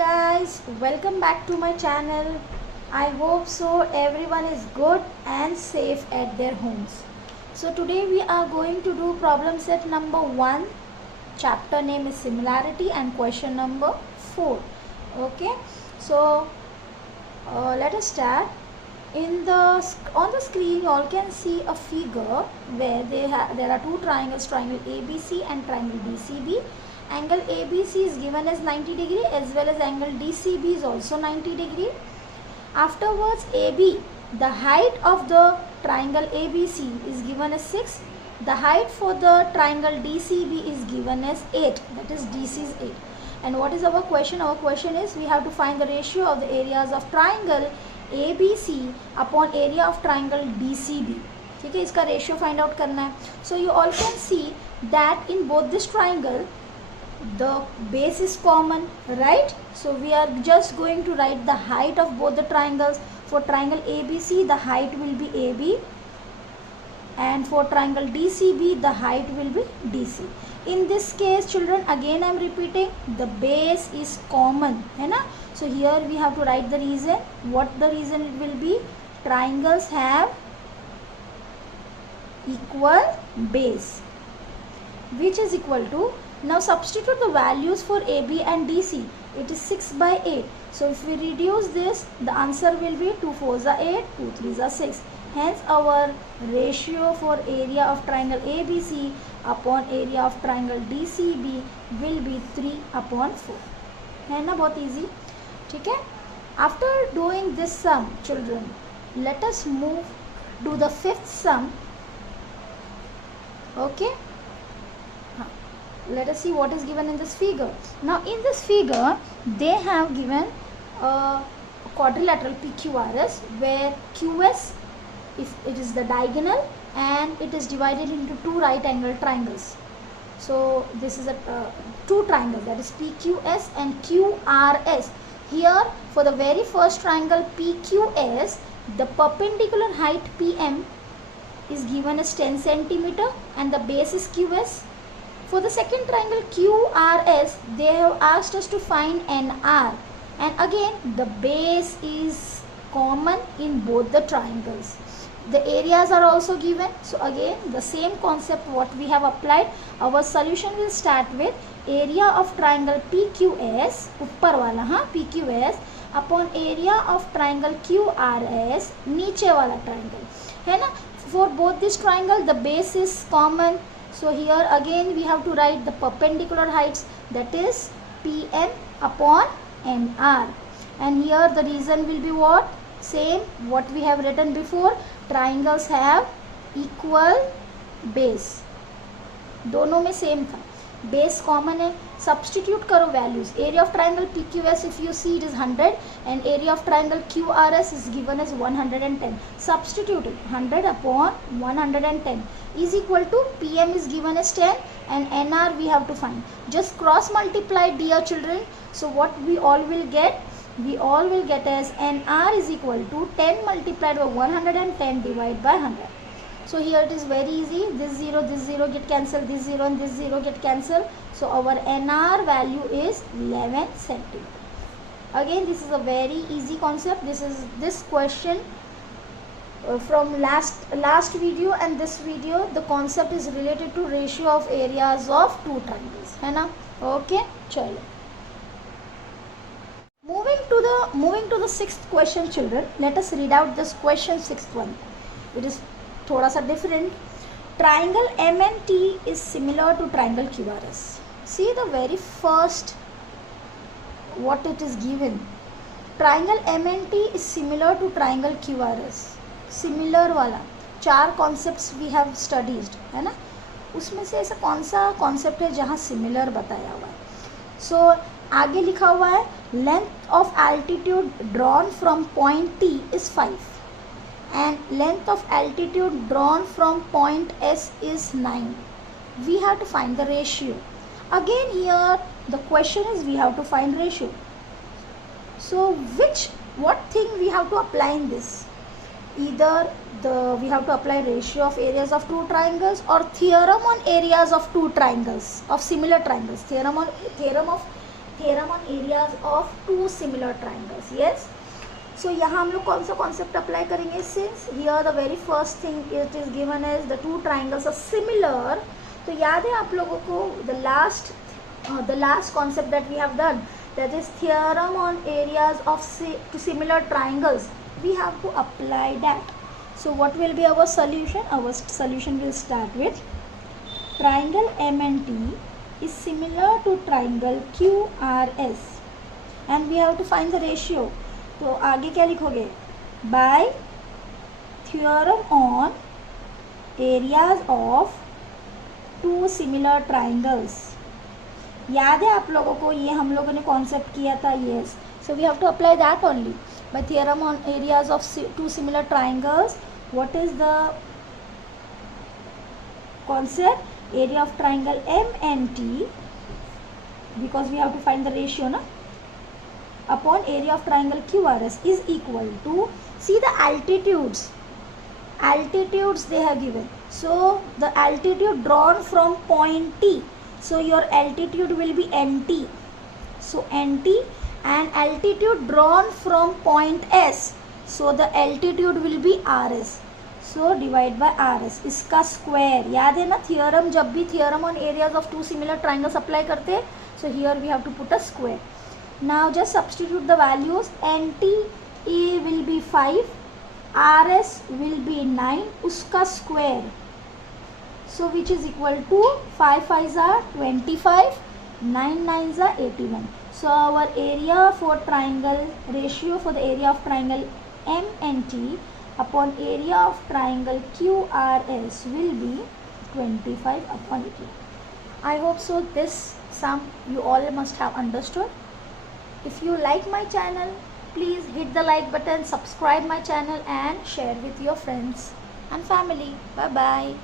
guys, welcome back to my channel. I hope so everyone is good and safe at their homes. So today we are going to do problem set number 1. Chapter name is similarity and question number 4. Okay, so let us start. On the screen you all can see a figure where there are two triangles, triangle ABC and triangle DCB. Angle ABC is given as 90 degree as well as angle DCB is also 90 degree. Afterwards, AB, the height of the triangle ABC is given as 6. The height for the triangle DCB is given as 8, that is DC is 8. And what is our question? Our question is we have to find the ratio of the areas of triangle ABC upon area of triangle DCB. ठीक है, इसका ratio find out करना है. So you all can see that in both this triangle the base is common, right? So we are just going to write the height of both the triangles. For triangle ABC the height will be AB, and for triangle DCB the height will be DC. In this case children, again I am repeating, the base is common, है ना? So here we have to write the reason. What the reason it will be? Triangles have equal base, which is equal to, now substitute the values for AB and DC. It is 6 by 8. So if we reduce this, the answer will be 2 4s are 8, 2 3s are 6. Hence our ratio for area of triangle ABC upon area of triangle DCB will be 3 upon 4. है ना, बहुत easy. ठीक है. After doing this sum children, let us move to the fifth sum. Okay. Let us see what is given in this figure. Now in this figure they have given a quadrilateral PQRS where QS, if it is the diagonal, and it is divided into two right angle triangles. So this is a two triangles, that is PQS and QRS. Here for the very first triangle PQS, the perpendicular height PM is given as 10 centimeter and the base is QS. For the second triangle QRS, they have asked us to find NR, and again the base is common in both the triangles. The areas are also given. So again the same concept what we have applied. Our solution will start with area of triangle PQS, ऊपर वाला हाँ PQS upon area of triangle QRS, नीचे वाला triangle, है ना. For both this triangle the base is common. So here again we have to write the perpendicular heights, that is PM upon NR, and here the reason will be what? Same what we have written before, triangles have equal base. दोनों में same था, base common है. Substitute करो values. Area of triangle PQS if you see it is 100 and area of triangle QRS is given as 110. Substitute it, 100 upon 110 is equal to PM is given as 10 and NR we have to find. Just cross multiply dear children. So what we all will get? We all will get as NR is equal to 10 multiplied by 110 divided by 100. So here it is very easy. This 0 get cancelled, this 0 and this 0 get cancelled. So our NR value is 11 centimeter. Again this is a very easy concept. This question from last video and this video, the concept is related to ratio of areas of two triangles, है ना. Okay, चलो. Moving to the sixth question children. Let us read out this question, sixth one. It is थोड़ा सा different. Triangle MNT is similar to triangle QRS. See the very first what it is given. Triangle MNT is similar to triangle QRS. Similar वाला 4 concepts we have studied, है ना. उसमें से ऐसा कौन सा concept है जहाँ similar बताया हुआ है? So आगे लिखा हुआ है length of altitude drawn from point T is 5 and length of altitude drawn from point S is 9. We have to find the ratio. Again here the question is we have to find ratio. So what thing we have to apply in this? Either we have to apply ratio of areas of two triangles or theorem on areas of two triangles, of similar triangles. Theorem of theorem on areas of two similar triangles. Yes. So यहाँ हम लोग कौन सा concept apply करेंगे? Since here the very first thing it is given as the two triangles are similar, तो याद है आप लोगों को the last concept that we have done, that is theorem on areas of two similar triangles. We have to apply that. So what will be our solution? Our solution will start with triangle MNT is similar to triangle QRS and we have to find the ratio. तो आगे क्या लिखोगे? By theorem on areas of two similar triangles. याद है आप लोगों को, ये हम लोगों ने कॉन्सेप्ट किया था. Yes, so we have to apply that only. By theorem on areas of two similar triangles, what is the concept? Area of triangle MNT, because we have to find the ratio ना, upon area of triangle QRS is equal to, see the altitudes they have given. So the altitude drawn from point T, so your altitude will be NT. So NT, and altitude drawn from point S, so the altitude will be RS. So divide by RS, इसका square. याद है ना theorem, जब भी theorem on areas of two similar triangles apply करते हैं, so here we have to put a square. Now just substitute the values. NT will be 5, RS will be 9, उसका square, so which is equal to 5 5s are 25, 9 9s are 81. So our area for triangle, ratio for the area of triangle MNT upon area of triangle QRS will be 25 upon 80. I hope so this sum you all must have understood. If you like my channel, please hit the like button, subscribe my channel and share with your friends and family. Bye bye.